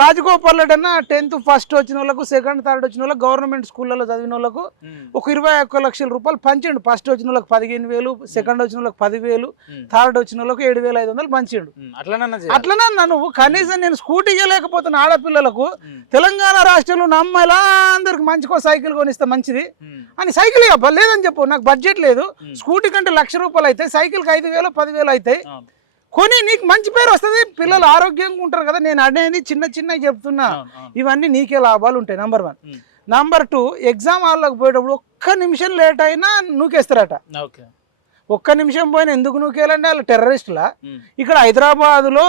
రాజగోపాల్ రెడ్డి అన్న 10th first వచ్చిన వాళ్ళకు, సెకండ్ థర్డ్ వచ్చిన వాళ్ళకు, గవర్నమెంట్ స్కూళ్ళలో చదివిన వాళ్ళకు ఒక 21 లక్షల రూపాయలు పంచిండు. ఫస్ట్ వచ్చిన వాళ్ళకి 15,000, సెకండ్ వచ్చిన వాళ్ళకి 10,000, థర్డ్ వచ్చిన వాళ్ళకు 7,500 పంచిండు. అట్లనే నువ్వు కనీసం నేను స్కూటీ ఇవ్వలేకపోతున్నా ఆడపిల్లలకు, తెలంగాణ రాష్ట్రంలో ఉన్న అమ్మాయిలందరికి మంచికో సైకిల్ కొనిస్తే మంచిది అని సైకిల్ ఇవ్వ లేదని చెప్పు. నాకు బడ్జెట్ లేదు, స్కూటీ కంటే ₹1,00,000 అవుతాయి, సైకిల్కి 5,000 10,000 అవుతాయి, కొని నీకు మంచి పేరు వస్తుంది, పిల్లలు ఆరోగ్యంగా ఉంటారు కదా. నేను అనేది చిన్న చెప్తున్నా, ఇవన్నీ నీకే లాభాలు ఉంటాయి. నంబర్ 1. నంబర్ 2, ఎగ్జామ్ హాల్లోకి పోయేటప్పుడు ఒక్క నిమిషం లేట్ అయినా నూకేస్తారట. ఒక్క నిమిషం పోయినా ఎందుకు నూకేయాలంటే వాళ్ళు టెర్రరిస్టులా. ఇక్కడ హైదరాబాద్లో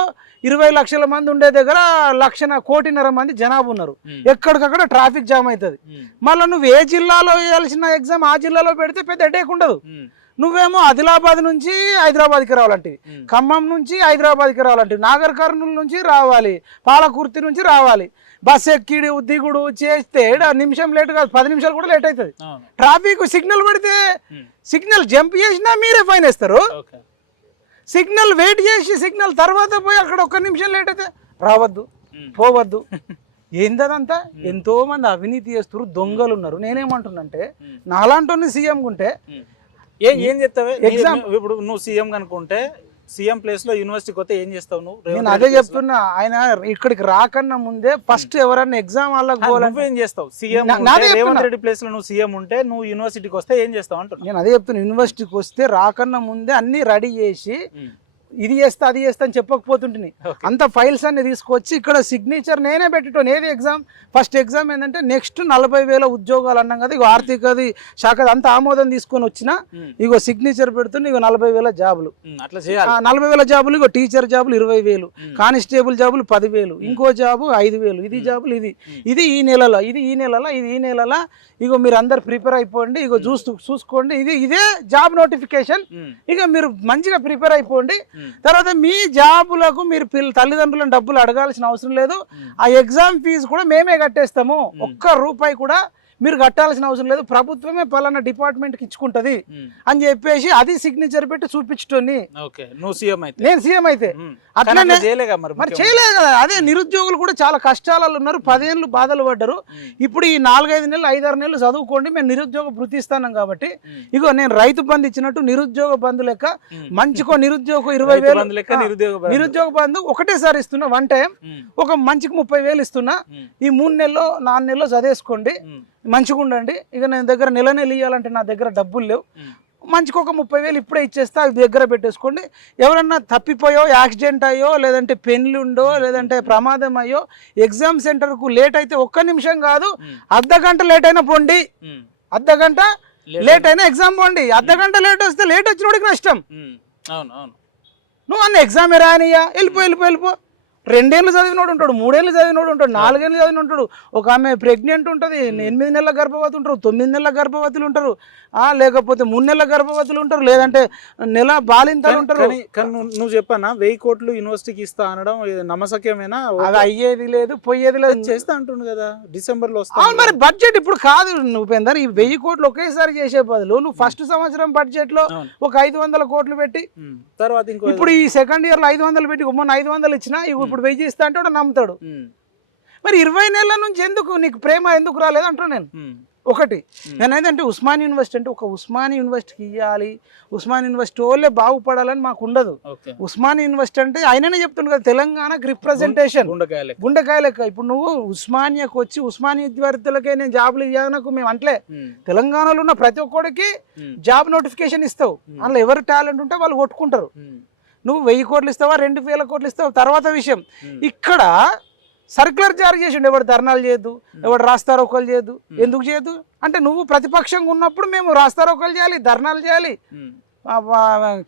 20 లక్షల మంది ఉండే దగ్గర 1,50,000 మంది జనాభా ఉన్నారు. ఎక్కడికక్కడ ట్రాఫిక్ జామ్ అవుతుంది. మళ్ళీ నువ్వు ఏ జిల్లాలో వేయాల్సిన ఎగ్జామ్ ఆ జిల్లాలో పెడితే పెద్ద హెడేక్ ఉండదు. నువ్వేమో ఆదిలాబాద్ నుంచి హైదరాబాద్కి రావాలంటివి, ఖమ్మం నుంచి హైదరాబాద్కి రావాలంటివి, నాగర్ కర్నూలు నుంచి రావాలి, పాలకుర్తి నుంచి రావాలి, బస్ ఎక్కిడు దిగుడు చేస్తే నిమిషం లేట్ కాదు, 10 నిమిషాలు కూడా లేట్ అవుతుంది. ట్రాఫిక్ సిగ్నల్ పడితే సిగ్నల్ జంప్ చేసినా మీరే ఫైన్ వేస్తారు. సిగ్నల్ వెయిట్ చేసి సిగ్నల్ తర్వాత పోయి అక్కడ ఒక్క నిమిషం లేట్ అయితే రావద్దు, పోవద్దు. ఏందదంతా? ఎంతో మంది అవినీతి చేస్తారు, దొంగలు ఉన్నారు. నేనేమంటున్నంటే నాలాంటి సీఎం ఉంటే ఏం చేస్తావే ఎగ్జామ్. ఇప్పుడు నువ్వు సీఎం కనుకుంటే సీఎం ప్లేస్ లో యూనివర్సిటీకి వస్తే ఏం చేస్తావు నువ్వు? నేను అదే చెప్తున్నా. ఆయన ఇక్కడికి రాకన్నా ముందే ఫస్ట్ ఎవరన్నా ఎగ్జామ్ వాళ్ళకి పోవాలంటే ఏం చేస్తావు? సీఎం రేవంత్ రెడ్డి ప్లేస్ లో నువ్వు సీఎం ఉంటే నువ్వు యూనివర్సిటీకి వస్తే ఏం చేస్తావు అంటున్నా. నేను అదే చెప్తున్నా. యూనివర్సిటీకి వస్తే రాకన్నా ముందే అన్ని రెడీ చేసి ఇది చేస్తా అది చేస్తా అని చెప్పకపోతుంటుంది. అంత ఫైల్స్ అన్ని తీసుకొచ్చి ఇక్కడ సిగ్నేచర్ నేనే పెట్టేటోని. ఏది ఎగ్జామ్? ఫస్ట్ ఎగ్జామ్ ఏంటంటే నెక్స్ట్ 40,000 ఉద్యోగాలు అన్నాం కదా, ఇగో ఆర్థికది శాఖ అంత ఆమోదం తీసుకొని వచ్చినా ఇగో సిగ్నేచర్ పెడుతున్నా, ఇగో 40,000 జాబులు. 40,000 జాబులు, ఇగో టీచర్ జాబులు 20,000, కానిస్టేబుల్ జాబులు 10,000, ఇంకో జాబు 5,000, ఇది జాబులు ఇది ఈ నెలలో, ఇది ఈ నెలలో, ఇగో మీరు అందరు ప్రిపేర్ అయిపోండి, ఇగో చూసుకోండి, ఇదే జాబ్ నోటిఫికేషన్. ఇక మీరు మంచిగా ప్రిపేర్ అయిపోండి. తర్వాత మీ జాబులకు మీరు తల్లిదండ్రులను డబ్బులు అడగాల్సిన అవసరం లేదు. ఆ ఎగ్జామ్ ఫీజు కూడా మేమే కట్టేస్తాము, ₹1 కూడా మీరు కట్టాల్సిన అవసరం లేదు, ప్రభుత్వమే పలానా డిపార్ట్మెంట్కి ఇచ్చుకుంటది అని చెప్పేసి అది సిగ్నేచర్ పెట్టి చూపించుటోని. నేను సీఎం అయితే అట్లా మరి చేయలేదు కదా. అదే నిరుద్యోగులు కూడా చాలా కష్టాలలో ఉన్నారు, 10 ఏళ్ళు బాధలు పడ్డారు. ఇప్పుడు ఈ 4-5 నెలలు 5-6 నెలలు చదువుకోండి, మేము నిరుద్యోగ భృతి ఇస్తాను కాబట్టి ఇగో నేను రైతు బంధు ఇచ్చినట్టు నిరుద్యోగ బంధు లెక్క మంచికో నిరుద్యోగ 20,000 నిరుద్యోగ బంధు ఒకటేసారి ఇస్తున్నా. 1 టైం ఒక మంచికి 30,000 ఇస్తున్నా. ఈ 3 నెలలో 4 నెలలో చదివేసుకోండి, మంచిగా ఉండండి. ఇక నేను దగ్గర నెల ఇవ్వాలంటే నా దగ్గర డబ్బులు లేవు, మంచిగా ఒక 30,000 ఇప్పుడే ఇచ్చేస్తా, అవి దగ్గర పెట్టేసుకోండి. ఎవరన్నా తప్పిపోయో, యాక్సిడెంట్ అయ్యో, లేదంటే పెళ్ళుండో, లేదంటే ప్రమాదం అయ్యో, ఎగ్జామ్ సెంటర్కు లేట్ అయితే 1 నిమిషం కాదు, అర్ధగంట లేట్ అయినా పోండి, అర్ధగంట లేట్ అయినా ఎగ్జామ్ పోండి. అర్ధగంట లేట్ వస్తే లేట్ వచ్చినోడికి నష్టం. నువ్వు అన్న ఎగ్జామ్ రానియా, వెళ్ళిపో. 2 ఏళ్ళు చదివినోడు ఉంటాడు, 3 ఏళ్ళు చదివినోడు ఉంటాడు, 4 ఏళ్ళు చదివిన ఉంటాడు. ఒక ఆమె ప్రెగ్నెంట్ ఉంటుంది, 8 నెలల గర్భవతి ఉంటారు, 9 నెలల గర్భవతులు ఉంటారు, లేకపోతే 3 నెలల గర్భవతులు ఉంటారు, లేదంటే నెల బాలింతలు ఉంటారు. నువ్వు చెప్పానా 1,000 కోట్లు యూనివర్సిటీకి ఇస్తా అనడం నమ్మసక్యమేనా? అది అయ్యేది లేదు, పోయేది లేదు. చేస్తా అంటుండు కదా డిసెంబర్లో వస్తా. మరి బడ్జెట్ ఇప్పుడు కాదు ఉపేందర్, ఈ 1,000 కోట్లు ఒకేసారి చేసే బదులు నువ్వు ఫస్ట్ సంవత్సరం బడ్జెట్ లో ఒక 500 కోట్లు పెట్టి తర్వాత ఇప్పుడు ఈ సెకండ్ ఇయర్ లో 500 పెట్టి మొన్న 500 ఇచ్చినా ఇప్పుడు 1,000 ఇస్తా అంటే నమ్ముతాడు. మరి 20 నెలల నుంచి ఎందుకు నీకు ప్రేమ ఎందుకు రాలేదు అంటున్నా నేను. ఒకటి నేనేంటంటే ఉస్మాన్ యూనివర్సిటీ అంటే ఒక ఉస్మాన్ యూనివర్సిటీకి ఇవ్వాలి, ఉస్మాన్ యూనివర్సిటీ వాళ్ళే బాగుపడాలని మాకు ఉండదు. ఉస్మాన్ యూనివర్సిటీ అంటే ఆయననే చెప్తుండు కదా, తెలంగాణకు రిప్రజెంటేషన్ గుండెకాయ లెక్క. ఇప్పుడు నువ్వు ఉస్మానియాకు వచ్చి ఉస్మానియా విద్యార్థులకే నేను జాబులు ఇవ్వనకు మేము అంటలే, తెలంగాణలో ఉన్న ప్రతి ఒక్కడికి జాబ్ నోటిఫికేషన్ ఇస్తావు. అందులో ఎవరు టాలెంట్ ఉంటే వాళ్ళు కొట్టుకుంటారు. నువ్వు 1,000 కోట్లు ఇస్తావా, 2,000 కోట్లు ఇస్తావా తర్వాత విషయం. ఇక్కడ సర్క్యులర్ జారీ చేసిండు, ఎవడు ధర్నాలు చేయొద్దు, ఎవడు రాస్తారోకోలు చేయొద్దు. ఎందుకు చేయొద్దు అంటే నువ్వు ప్రతిపక్షంగా ఉన్నప్పుడు మేము రాస్తారోకోలు చేయాలి, ధర్నాలు చేయాలి,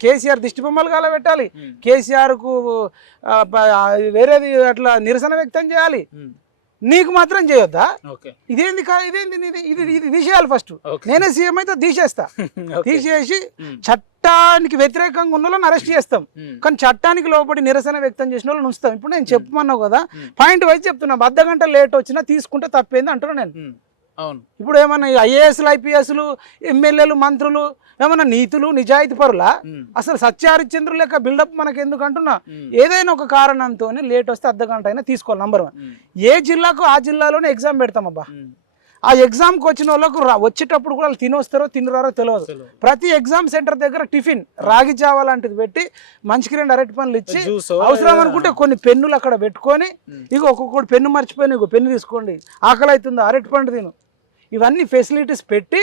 కేసీఆర్ దిష్టి బొమ్మలు కాల పెట్టాలి, కేసీఆర్కు వేరేది అట్లా నిరసన వ్యక్తం చేయాలి. నీకు మాత్రం చేయొద్దా? ఇదేంది ఇది తీసేయాలి ఫస్ట్. నేనే సీఎం అయితే తీసేస్తా, తీసేసి చట్టానికి వ్యతిరేకంగా ఉన్న వాళ్ళని అరెస్ట్ చేస్తాం, కానీ చట్టానికి లోపడి నిరసన వ్యక్తం చేసిన వాళ్ళని ఉంచుతాం. ఇప్పుడు నేను చెప్పమన్నావు కదా, పాయింట్ వైజ్ చెప్తున్నా, అర్ధగంట లేట్ వచ్చినా తీసుకుంటే తప్పేంది అంటున్నా నేను. అవును. ఇప్పుడు ఏమన్నా ఐఏఎస్లు ఐపీఎస్లు ఎమ్మెల్యేలు మంత్రులు ఏమన్నా నీతులు నిజాయితీ పరులా? అసలు సత్యహరిశ్చంద్రుల లెక్క బిల్డప్ మనకి ఎందుకు అంటున్నా? ఏదైనా ఒక కారణంతో లేట్ వస్తే అర్ధ గంట అయినా తీసుకోవాలి. నంబర్ 1, ఏ జిల్లాకు ఆ జిల్లాలోనే ఎగ్జామ్ పెడతాం అబ్బా. ఆ ఎగ్జామ్కి వచ్చిన వాళ్ళకు వచ్చేటప్పుడు కూడా వాళ్ళు తినొస్తారో తినరారో తెలియదు. ప్రతి ఎగ్జామ్ సెంటర్ దగ్గర టిఫిన్ రాగి జావా లాంటిది పెట్టి మంచికి 2 అరటి పనులు ఇచ్చి అవసరం అనుకుంటే కొన్ని పెన్నులు అక్కడ పెట్టుకొని ఇక ఒక్కొక్కటి పెన్ను మర్చిపోయిన ఇగో పెన్ను తీసుకోండి, ఆకలి అవుతుందో అరటి పండు తిను, ఇవన్నీ ఫెసిలిటీస్ పెట్టి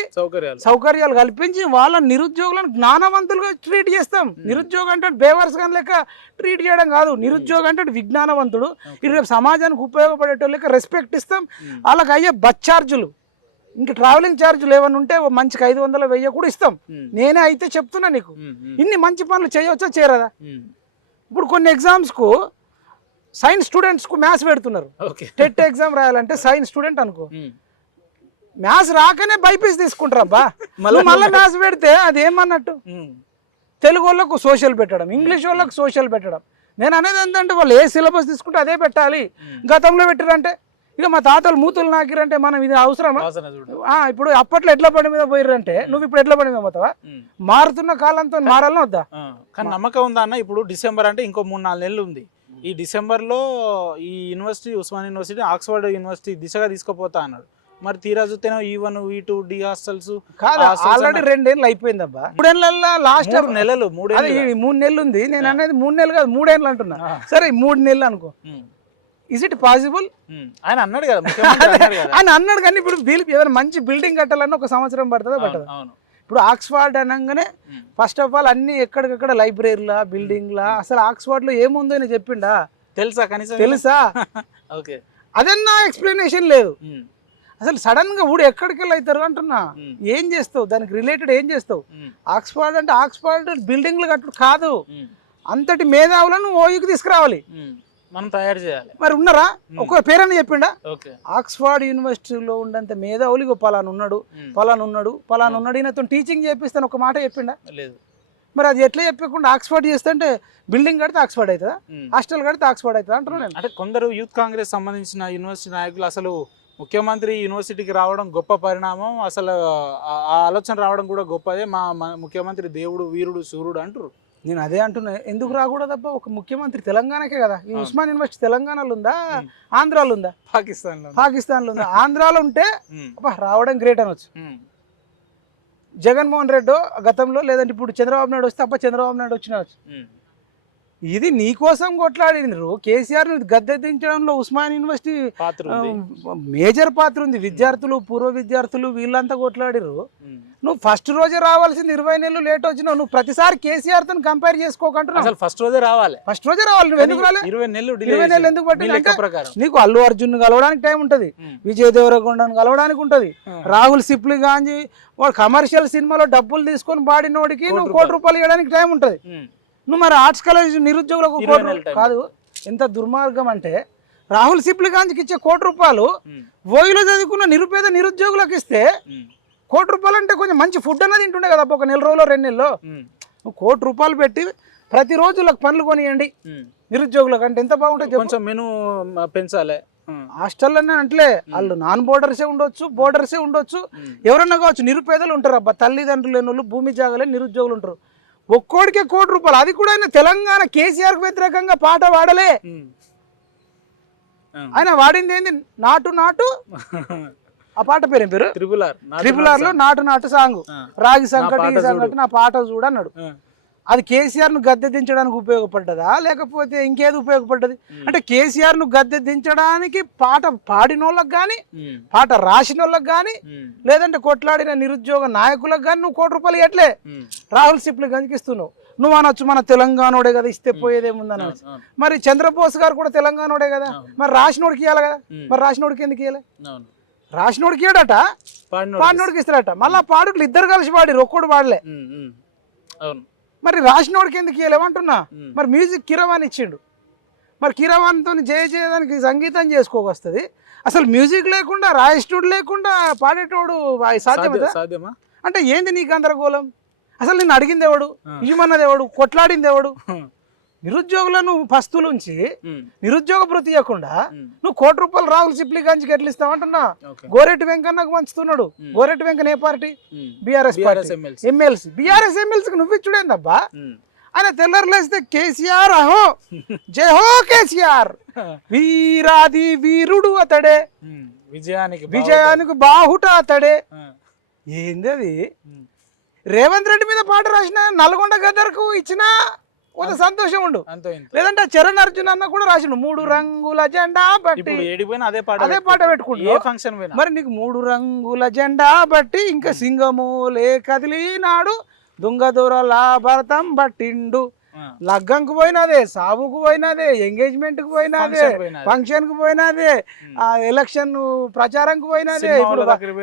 సౌకర్యాలు కల్పించి వాళ్ళ నిరుద్యోగులను జ్ఞానవంతులుగా ట్రీట్ చేస్తాం. నిరుద్యోగం అంటే బేవర్స్ గాని లెక్క ట్రీట్ చేయడం కాదు. నిరుద్యోగం అంటే విజ్ఞానవంతుడు, ఇది రేపు సమాజానికి ఉపయోగపడేటోళ్ళకి రెస్పెక్ట్ ఇస్తాం. వాళ్ళకి అయ్యే బస్ ఛార్జులు ఇంకా ట్రావెలింగ్ ఛార్జులు ఏమైనా ఉంటే మంచికి 500 1000 కూడా ఇస్తాం. నేనే అయితే చెప్తున్నా నీకు, ఇన్ని మంచి పనులు చేయవచ్చా చేయరదా? ఇప్పుడు కొన్ని ఎగ్జామ్స్కు సైన్స్ స్టూడెంట్స్కు మ్యాథ్స్ పెడుతున్నారు. టెట్ ఎగ్జామ్ రాయాలంటే సైన్స్ స్టూడెంట్ అనుకో, మ్యాథ్స్ రాకనే బైపీసీ తీసుకుంటారబ్బా. మళ్ళీ మ్యాథ్స్ పెడితే అది ఏమన్నట్టు? తెలుగు వాళ్ళకు సోషల్ పెట్టడం, ఇంగ్లీష్ వాళ్ళకు సోషల్ పెట్టడం. నేను అనేది ఏంటంటే వాళ్ళు ఏ సిలబస్ తీసుకుంటే అదే పెట్టాలి. గతంలో పెట్టారంటే ఇక మా తాతలు మూతులు నాకిరంటే మనం ఇది అవసరమా? ఇప్పుడు అప్పట్లో ఎడ్ల బండి మీద పోయిరంటే నువ్వు ఇప్పుడు ఎడ్ల బండి మీద పోతావా? మారుతున్న కాలంతో మారాలని వద్దా? కానీ నమ్మకం ఉందా అన్న? ఇప్పుడు డిసెంబర్ అంటే ఇంకో 3-4 నెలలు ఉంది. ఈ డిసెంబర్లో ఈ university Osman university Oxford university దిశగా తీసుకుపోతా అన్నాడు. మరి తీరా చూస్తేనే E1 E2 డి హాస్టల్స్ కాదు, ఆల్రెడీ 2 ఏళ్ళు అయిపోయింది అబ్బా. 3 ఏళ్ళ లాస్ట్ 3 నెలలు 3 నెలలు ఉంది. నేను అనేది 3 నెలలు కాదు 3 ఏళ్ళు అంటున్నా. సరే 3 నెలలు అనుకో, ఇస్ ఇట్ పాసిబుల్? ఆయన అన్నాడు కదా, ఆయన అన్నాడు. కానీ ఇప్పుడు ఏదైనా మంచి బిల్డింగ్ కట్టాలన్నా 1 సంవత్సరం పడుతుందా పట్టదు? ఇప్పుడు ఆక్స్ఫర్డ్ అనగానే ఫస్ట్ ఆఫ్ ఆల్ అన్ని ఎక్కడికక్కడ లైబ్రరీలా బిల్డింగ్లా, అసలు ఆక్స్ఫర్డ్ లో ఏముందో అని చెప్పిండా? తెలుసా? కనీసం తెలుసా? ఓకే, అదన్నా ఎక్స్ప్లెనేషన్ లేదు. అసలు సడన్ గా ఊడు ఎక్కడికి వెళ్ళి అవుతారు అంటున్నా. ఏం చేస్తావు దానికి రిలేటెడ్? ఏం చేస్తావు? ఆక్స్ఫర్డ్ అంటే ఆక్స్ఫర్డ్ బిల్డింగ్లు కట్టుడు కాదు, అంతటి మేధావులను ఓయూకి తీసుకురావాలి, మనం తయారు చేయాలి. మరి ఉన్నారా? ఒక పేరని చెప్పిండా? ఆక్స్ఫర్డ్ యూనివర్సిటీలో ఉండంత మేధావులు పలానా ఉన్నాడు ఈయనతో టీచింగ్ చేపిస్తాను ఒక మాట చెప్పిండా? లేదు. మరి అది ఎట్లా చెప్పకుండా ఆక్స్ఫర్డ్ చేస్తుంటే బిల్డింగ్ కడితే ఆక్స్ఫర్డ్ అవుతుందా? హాస్టల్ కడితే ఆక్స్ఫర్డ్ అవుతుందా అంటున్నా. అంటే కొందరు యూత్ కాంగ్రెస్ సంబంధించిన యూనివర్సిటీ నాయకులు అసలు ముఖ్యమంత్రి యూనివర్సిటీకి రావడం గొప్ప పరిణామం, అసలు ఆ ఆలోచన రావడం కూడా గొప్పదే, మా ముఖ్యమంత్రి దేవుడు వీరుడు సూర్యుడు అంటారు. నేను అదే అంటున్నా, ఎందుకు రాకూడదబ్బా? ఒక ముఖ్యమంత్రి తెలంగాణకే కదా. ఈ ఉస్మాన్ యూనివర్సిటీ తెలంగాణలో ఉందా, ఆంధ్రాలో ఉందా? పాకిస్తాన్లో ఉందా? ఆంధ్రాలో ఉంటే రావడం గ్రేట్ అనొచ్చు. జగన్మోహన్ రెడ్డి గతంలో, లేదంటే ఇప్పుడు చంద్రబాబు నాయుడు వస్తే చంద్రబాబు నాయుడు వచ్చినవచ్చు. ఇది నీ కోసం కొట్లాడినరు. కేసీఆర్ గద్దె దించడంలో ఉస్మాన్ యూనివర్సిటీ మేజర్ పాత్ర ఉంది. విద్యార్థులు, పూర్వ విద్యార్థులు వీళ్ళంతా కొట్లాడిరు. నువ్వు ఫస్ట్ రోజే రావాల్సింది, 20 నెలలు లేట్ వచ్చినావు. నువ్వు ప్రతిసారి కేసీఆర్ తో కంపేర్ చేసుకోకుంటున్నావు. ఫస్ట్ రోజే రావాలి. నువ్వు ఎందుకు రాలేదు? 20 నెలలు ఎందుకు పట్టింది? నీకు అల్లు అర్జున్ కలవడానికి టైం ఉంటది, విజయ్ దేవరకొండను కలవడానికి ఉంటది, రాహుల్ సిప్లి గాంజీ వాడు కమర్షియల్ సినిమాలో డబ్బులు తీసుకొని బాడినోడికి నువ్వు ₹1 ఇవ్వడానికి టైం ఉంటది. నువ్వు మరి ఆర్ట్స్ కాలేజ్ నిరుద్యోగులకు కాదు. ఎంత దుర్మార్గం అంటే రాహుల్ సిప్లి గాంజీకి ఇచ్చే ₹1 ఓయిలో చదువుకున్న నిరుపేద నిరుద్యోగులకు ఇస్తే ₹1 అంటే కొంచెం మంచి ఫుడ్ అన్నది తింటుండే కదా ఒక 1 నెల రోజులో 2 నెలల్లో. నువ్వు ₹1 పెట్టి ప్రతిరోజు పనులు కొనియండి నిరుద్యోగులకు అంటే ఎంత బాగుంటుంది? కొంచెం మెను పెంచాలి. హాస్టల్లోనే అంటలే, వాళ్ళు నాన్ బోర్డర్సే ఉండొచ్చు, బోర్డర్సే ఉండొచ్చు, ఎవరన్నా కావచ్చు. నిరుపేదలు ఉంటారు అబ్బా, తల్లిదండ్రులు లేని వాళ్ళు, భూమి జాగలే నిరుద్యోగులు ఉంటారు. ఒక్కోడికే ₹1, అది కూడా ఆయన తెలంగాణ కేసీఆర్ కు వ్యతిరేకంగా పాట వాడలే. ఆయన వాడింది ఏంది? నాటు నాటు. ఆ పాట పేరు ట్రిపుల్ ఆర్ లో నాటు సాంగ్, రాగి సంకటి నా పాట చూడ అన్నాడు. అది కేసీఆర్ ను గద్దె దించడానికి ఉపయోగపడ్డదా లేకపోతే ఇంకేది ఉపయోగపడ్డది? అంటే కేసీఆర్ ను గద్దె దించడానికి పాట పాడినోళ్ళకి కానీ, పాట రాసిన వాళ్ళకి కానీ, లేదంటే కొట్లాడిన నిరుద్యోగ నాయకులకు కానీ నువ్వు ₹1 ఇవ్వట్లే. రాహుల్ సిప్లి గంజ్కి ఇస్తున్నావు. నువ్వు అనొచ్చు మన తెలంగాణోడే కదా, ఇస్తే పోయేదేముందని అనొచ్చు. మరి చంద్రబోస్ గారు కూడా తెలంగాణోడే కదా, మరి రాసినోడికి ఇవ్వాలి కదా. మరి రాసినోడికి ఎందుకు ఇవ్వలే? రాసినోడికి ఇవ్వడట, పాడినోడికి ఇస్తాడట. మళ్ళీ పాడుకులు ఇద్దరు కలిసి పాడిరు, ఒక్కడు పాడలే. మరి రాసినోడికి ఎందుకు ఇవ్వలేమంటున్నా? మరి మ్యూజిక్ కిరవాన్ ఇచ్చిండు, మరి కిరవాన్తో చేయడానికి సంగీతం చేసుకోవస్తుంది. అసలు మ్యూజిక్ లేకుండా, రాయిస్టుడు లేకుండా పాడేటోడు సాధ్యమా? అంటే ఏంది నీ గందరగోళం? అసలు నిన్ను అడిగింది ఎవడు, ఇవ్వమన్నది ఎవడు, కొట్లాడింది ఎవడు? నిరుద్యోగులను పస్తులు ఉంచి నిరుద్యోగ భృతి ఇవ్వకుండా నువ్వు ₹1 రాహుల్ సిప్లిగంజ్కి ఎట్లా ఇస్తావు అంటున్నా. గోరెట్టి వెంకన్నకు పంచుతున్నాడు. గోరెట్టి వెంకన్న ఏ పార్టీ? BRS party MLC. బీఆర్ఎస్ ఎమ్మెల్సీకి నువ్వు ఇచ్చుడేందబ్బా? ఆయన తెల్లర్లేస్తే కేసీఆర్ అహో జై హో కేసీఆర్, వీరాది వీరుడు అతడే, విజయానికి బాహుట అతడే. ఏంది అది? రేవంత్ రెడ్డి మీద పాట రాసిన నల్గొండ గద్దర్కు ఇచ్చినా కొంత సంతోషం ఉండు. లేదంటే చరణ్ అర్జున్ అన్న కూడా రాసిండు 3 రంగుల జెండా బట్టి, అదే పాట పెట్టుకుంటా. మరి నీకు 3 రంగుల జెండా బట్టి ఇంకా సింగమూలే కదిలినాడు, దొంగదొరల భరతం బట్టిండు. లగ్గంకు పోయినదే, సావుకు పోయినదే, ఎంగేజ్మెంట్ కు పోయినదే, ఫంక్షన్ కు పోయినదే, ఎలక్షన్ ప్రచారంకు పోయినదే,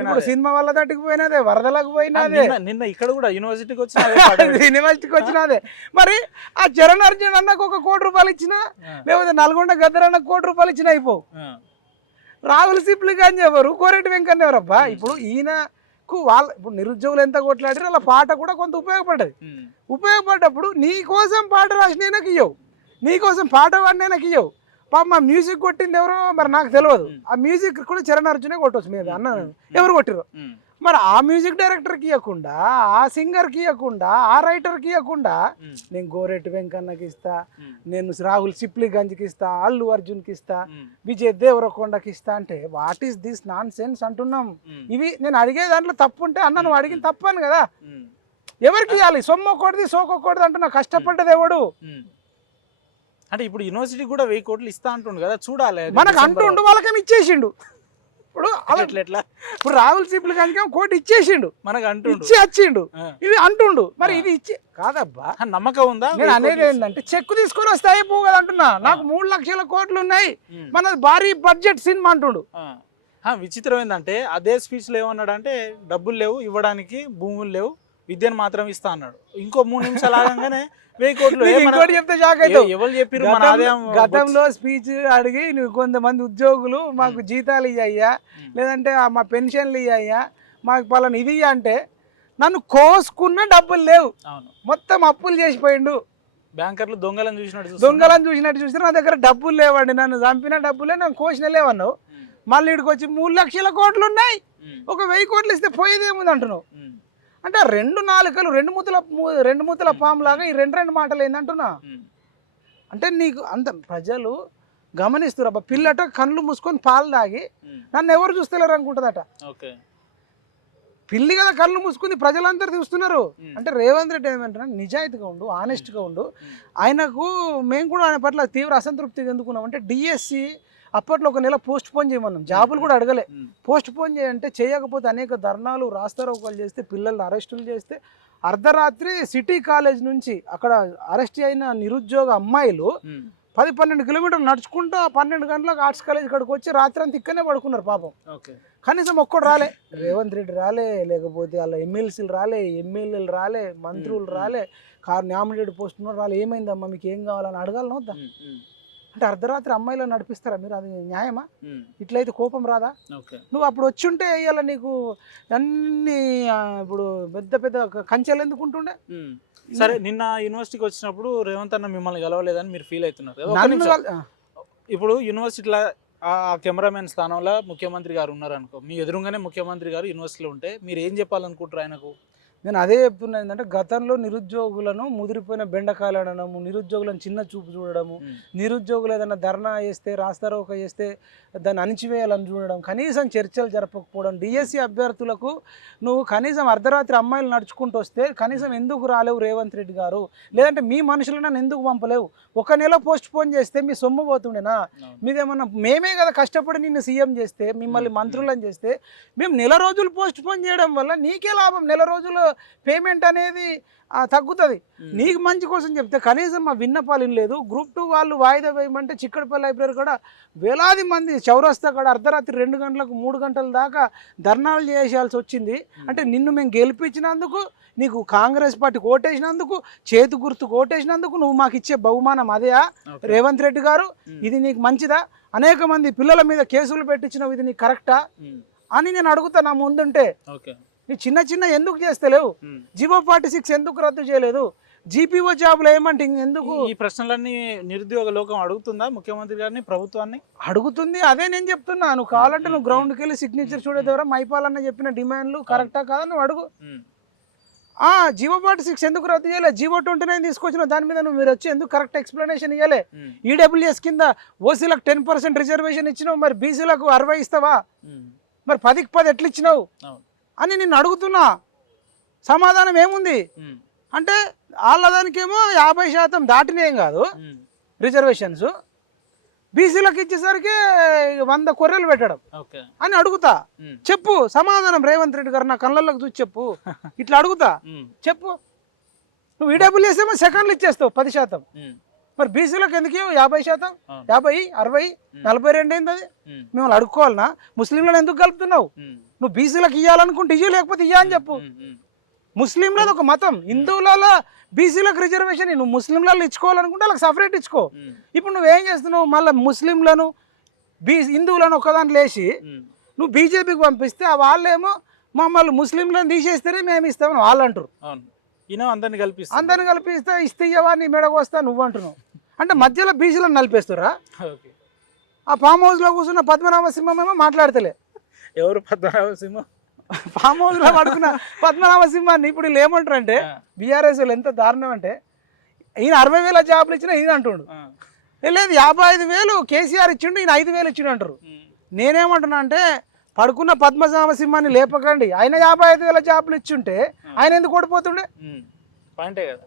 ఇప్పుడు సినిమా వల్ల తట్టుకు పోయినదే, వరదలకు పోయినదే, నిన్న ఇక్కడ కూడా యూనివర్సిటీకి వచ్చినదే. మరి ఆ చరణ్ అర్జున్ అన్నకు ఒక ₹1 ఇచ్చినా, లేకపోతే నల్గొండ గద్దర్ అన్న ₹1 ఇచ్చినా అయిపోవు. రాహుల్ సిప్లిగంజ్ ఎవరు, కోరెట్టి వెంకన్న ఎవరబ్బా? ఇప్పుడు ఈయన ఇప్పుడు నిరుద్యోగులు ఎంత కొట్లాడారు, అలా పాట కూడా కొంత ఉపయోగపడ్డది. ఉపయోగపడ్డప్పుడు నీ కోసం పాట రాసినైనాకి ఇవ్వవు, నీ కోసం పాట పాడినైనాకి ఇవ్వవు. పాప మా మ్యూజిక్ కొట్టింది ఎవరో మరి నాకు తెలియదు. ఆ మ్యూజిక్ కూడా చరణ్ అర్జునే కొట్టవచ్చు మీద అన్న, ఎవరు కొట్టిరు? మరి ఆ మ్యూజిక్ డైరెక్టర్కి ఇవ్వకుండా, ఆ సింగర్కి ఇవ్వకుండా, ఆ రైటర్కి ఇవ్వకుండా నేను గోరెట్టి వెంకన్నకి ఇస్తా, నేను రాహుల్ సిప్లిగంజ్కి ఇస్తా, అల్లు అర్జున్కి ఇస్తా, విజయ్ దేవరకొండకి ఇస్తా అంటే what is this non sense అంటున్నాం. ఇవి నేను అడిగే దాంట్లో తప్పు ఉంటే అన్న నువ్వు అడిగిన తప్పని కదా. ఎవరికి ఇవ్వాలి? సొమ్మొక్కడిది సోకొక్కడిది అంటున్నా. కష్టపడ్డది ఎవడు? అంటే ఇప్పుడు యూనివర్సిటీ కూడా 1000 కోట్లు ఇస్తా అంటుండు కదా, చూడాలి. మనకు అంటుండు, వాళ్ళకేమి ఇచ్చేసిండు. ఇప్పుడు ఇప్పుడు రాహుల్ సిప్లిగంజ్ కోటి ఇచ్చేసిండు, మనకు ఇచ్చి వచ్చిండు, ఇది అంటుండు. మరి ఇది ఇచ్చి కాదబ్బా, నమ్మకం ఉందా? నేను అనేది ఏంటంటే చెక్కు తీసుకొని వస్తే అయిపోవు కదా అంటున్నా. నాకు 3 లక్షల కోట్లు ఉన్నాయి, మనది భారీ బడ్జెట్ సినిమా అంటుండు. విచిత్రం ఏంటంటే అదే స్పీచ్ లో ఏమన్నాడు అంటే డబ్బులు లేవు ఇవ్వడానికి, భూములు లేవు, విద్యను మాత్రం ఇస్తా అన్నాడు. ఇంకో 3 నిమిషాలు ఆగంగానే 1000 కోట్లు. ఇంకోటి చెప్తే షాక్ అవుతావు. ఎవరు చెప్పారు? గతంలో స్పీచ్ అడిగి నువ్వు కొంతమంది ఉద్యోగులు మాకు జీతాలు ఇయ్యా, లేదంటే మా పెన్షన్లు ఇయ్యా, మాకు పలానా ఇది అంటే నన్ను కోసుకున్న డబ్బులు లేవు, మొత్తం అప్పులు చేసిపోయిండు. బ్యాంకర్లు దొంగలను చూసినట్టు చూస్తే నా దగ్గర డబ్బులు లేవండి, నన్ను చంపిన డబ్బులే, నన్ను కోసిన లేవన్నావు. మళ్ళీ ఇక్కడికి వచ్చి 3 లక్షల కోట్లు ఉన్నాయి, ఒక 1000 కోట్లు ఇస్తే పోయేదేముంది అంటున్నావు. అంటే 2 నాలుకలు 2 మూతల పాము లాగా ఈ 2 మాటలు ఏందంటున్నా. అంటే నీకు అంత ప్రజలు గమనిస్తున్నారు. పిల్లట కళ్ళు మూసుకొని పాలు తాగి నన్ను ఎవరు చూస్తలేరు అనుకుంటుందట. పిల్లి కదా కళ్ళు మూసుకుంది, ప్రజలందరూ చూస్తున్నారు. అంటే రేవంత్ రెడ్డి ఏమంటున్నా, నిజాయితీగా ఉండు, ఆనెస్ట్గా ఉండు. ఆయనకు మేము కూడా ఆయన పట్ల తీవ్ర అసంతృప్తిగా ఎందుకున్నాం అంటే డిఎస్సి అప్పట్లో 1 నెల పోస్ట్ పోన్ చేయమన్నాం, జాబులు కూడా అడగలే. పోస్ట్ పోన్ చేయంటే చేయకపోతే అనేక ధర్నాలు, రాస్తారోకోలు చేస్తే, పిల్లల్ని అరెస్టులు చేస్తే, అర్ధరాత్రి సిటీ కాలేజ్ నుంచి అక్కడ అరెస్ట్ అయిన నిరుద్యోగ అమ్మాయిలు 10-12 కిలోమీటర్లు నడుచుకుంటూ 12 గంటలకు ఆర్ట్స్ కాలేజ్ ఇక్కడికి వచ్చి రాత్రి అంతా ఇక్కడనే పడుకున్నారు పాపం. కనీసం ఒక్కడు రాలే, రేవంత్ రెడ్డి రాలే, లేకపోతే వాళ్ళ ఎమ్మెల్సీలు రాలే, ఎమ్మెల్యేలు రాలే, మంత్రులు రాలే, నామినేటెడ్ పోస్ట్ రాలే. ఏమైందమ్మా మీకు ఏం కావాలని అడగాలని వద్దా? అంటే అర్ధరాత్రి అమ్మాయిలో నడిపిస్తారా మీరు? అది న్యాయమా? ఇట్లయితే కోపం రాదా? నువ్వు అప్పుడు వచ్చుంటే ఇవాళ నీకు అన్ని ఇప్పుడు పెద్ద పెద్ద కంచెలు ఎందుకు ఉంటుండే? సరే, నిన్న యూనివర్సిటీకి వచ్చినప్పుడు రేవంత్ అన్న మిమ్మల్ని గెలవలేదని మీరు ఫీల్ అవుతున్నారు. ఇప్పుడు యూనివర్సిటీలో ఆ కెమెరామెన్ స్థానంలో ముఖ్యమంత్రి గారు ఉన్నారు అనుకో, మీ ఎదురుగానే ముఖ్యమంత్రి గారు యూనివర్సిటీలో ఉంటే మీరు ఏం చెప్పాలనుకుంటారు ఆయనకు? నేను అదే చెప్తున్నా, ఏంటంటే గతంలో నిరుద్యోగులను ముదిరిపోయిన బెండకాయలు అనడము, నిరుద్యోగులను చిన్న చూపు చూడడము, నిరుద్యోగులు ఏదైనా ధర్నా చేస్తే, రాస్తారోక చేస్తే దాన్ని అణిచివేయాలని చూడడం, కనీసం చర్చలు జరపకపోవడం, డిఎస్సి అభ్యర్థులకు నువ్వు కనీసం అర్ధరాత్రి అమ్మాయిలు నడుచుకుంటూ వస్తే కనీసం ఎందుకు రాలేవు రేవంత్ రెడ్డి గారు? లేదంటే మీ మనుషులను ఎందుకు పంపలేవు? 1 నెల పోస్ట్ పోన్ చేస్తే మీ సొమ్ము పోతుండేనా? మీదేమన్నా మేమే కదా కష్టపడి నిన్ను సీఎం చేస్తే, మిమ్మల్ని మంత్రులను చేస్తే, మేము నెల రోజులు పోస్ట్ పోన్ చేయడం వల్ల నీకే లాభం. నెల రోజులు పేమెంట్ అనేది తగ్గుతుంది. నీకు మంచి కోసం చెప్తే కనీసం మా విన్నపాలు లేదు. గ్రూప్ 2 వాళ్ళు వాయిదా వేయమంటే చిక్కడపల్లి లైబ్రరీ కూడా వేలాది మంది చౌరస్తా కూడా అర్ధరాత్రి 2 గంటలకు 3 గంటల దాకా ధర్నాలు చేయాల్సి వచ్చింది. అంటే నిన్ను మేము గెలిపించినందుకు, నీకు కాంగ్రెస్ పార్టీకి ఓటేసినందుకు, చేతి గుర్తుకు ఓటేసినందుకు నువ్వు మాకు ఇచ్చే బహుమానం అదే రేవంత్ రెడ్డి గారు? ఇది నీకు మంచిదా? అనేక మంది పిల్లల మీద కేసులు పెట్టించినావు, ఇది నీకు కరెక్టా అని నేను అడుగుతా. నా ముందుంటే నీ చిన్న ఎందుకు చేస్తలేవు? జీవో 46 ఎందుకు రద్దు చేయలేదు? జీపీఓ జాబులు ఏమంటే ఇంకెందుకు ఈ ప్రశ్నలన్నీ నిరుద్యోగ లోకం అడుగుతుందా ముఖ్యమంత్రి గారిని, ప్రభుత్వాన్ని? అడుగుతుంది. అదే నేను చెప్తున్నా, నువ్వు కావాలంటే నువ్వు గ్రౌండ్కి వెళ్ళి సిగ్నేచర్ చూడే ద్వారా మైపాలన్న చెప్పిన డిమాండ్లు కరెక్టా కాదా నువ్వు అడుగు. జీవో 46 ఎందుకు రద్దు చేయలే, జీవో 29 తీసుకొచ్చిన దాని మీద నువ్వు మీరు వచ్చి ఎందుకు కరెక్ట్ ఎక్స్ప్లెనేషన్ ఇవ్వలే. ఈడబ్ల్యూఎస్ కింద ఓసీలకు 10% రిజర్వేషన్ ఇచ్చినావు, మరి బీసీలకు 60 ఇస్తావా, మరి 10కి 10 ఎట్లా ఇచ్చినావు అని నిన్ను అడుగుతున్నా. సమాధానం ఏముంది అంటే వాళ్ళ దానికేమో 50% దాటినేం కాదు రిజర్వేషన్స్, బీసీలకు ఇచ్చేసరికి 100 కొర్రెలు పెట్టడం అని అడుగుతా. చెప్పు సమాధానం రేవంత్ రెడ్డి గారు, నా కళ్ళల్లోకి చూసి చెప్పు. ఇట్లా అడుగుతా, చెప్పు. నువ్వు ఈడబ్ల్యూఎస్ ఏమో సెకండ్లు ఇచ్చేస్తావు 10%, మరి బీసీలకు ఎందుకు 50%, 50, 60, 42 అయింది. అది మిమ్మల్ని అడుక్కోవాలనా? ముస్లింలను ఎందుకు కలుపుతున్నావు? నువ్వు బీసీలకు ఇవ్వాలనుకుంటే ఇయ్య, లేకపోతే ఇయ్య అని చెప్పు. ముస్లింలది ఒక మతం, హిందువులలో బీసీలకు రిజర్వేషన్ నువ్వు ముస్లింలలో ఇచ్చుకోవాలనుకుంటే వాళ్ళకి సపరేట్ ఇచ్చుకో. ఇప్పుడు నువ్వేం చేస్తున్నావు, మళ్ళీ ముస్లింలను హిందువులను ఒకదాంట్లో వేసి నువ్వు బీజేపీకి పంపిస్తే వాళ్ళేమో మమ్మల్ని ముస్లింలను తీసేస్తేనే మేము ఇస్తామని వాళ్ళు అంటారు. అందరిని కలిపిస్తే ఇస్తేవా నీ మెడకు వస్తా నువ్వు అంటున్నావు. అంటే మధ్యలో బీసీలను నలిపేస్తురా. ఆ ఫామ్ హౌస్లో కూర్చున్న పద్మనాభ సింహం ఏమో మాట్లాడతలే. ఎవరు పద్మనాభ సింహం? ఫామ్ హౌస్ లో పడుకున్న పద్మనాభ సింహాన్ని ఇప్పుడు వీళ్ళు ఏమంటారు అంటే, బీఆర్ఎస్ వాళ్ళు ఎంత దారుణం అంటే, ఈయన 60,000 జాబులు ఇచ్చినా ఈయన అంటుండు, లేదు 55,000 కేసీఆర్ ఇచ్చిండు, ఈయన 5,000 ఇచ్చిండు అంటారు. నేనేమంటున్నా అంటే, పడుకున్న పద్మనాభ సింహాన్ని లేపకండి. ఆయన 55,000 జాబులు ఇచ్చుంటే ఆయన ఎందుకు ఓడిపోతుండే? పాయింటే కదా.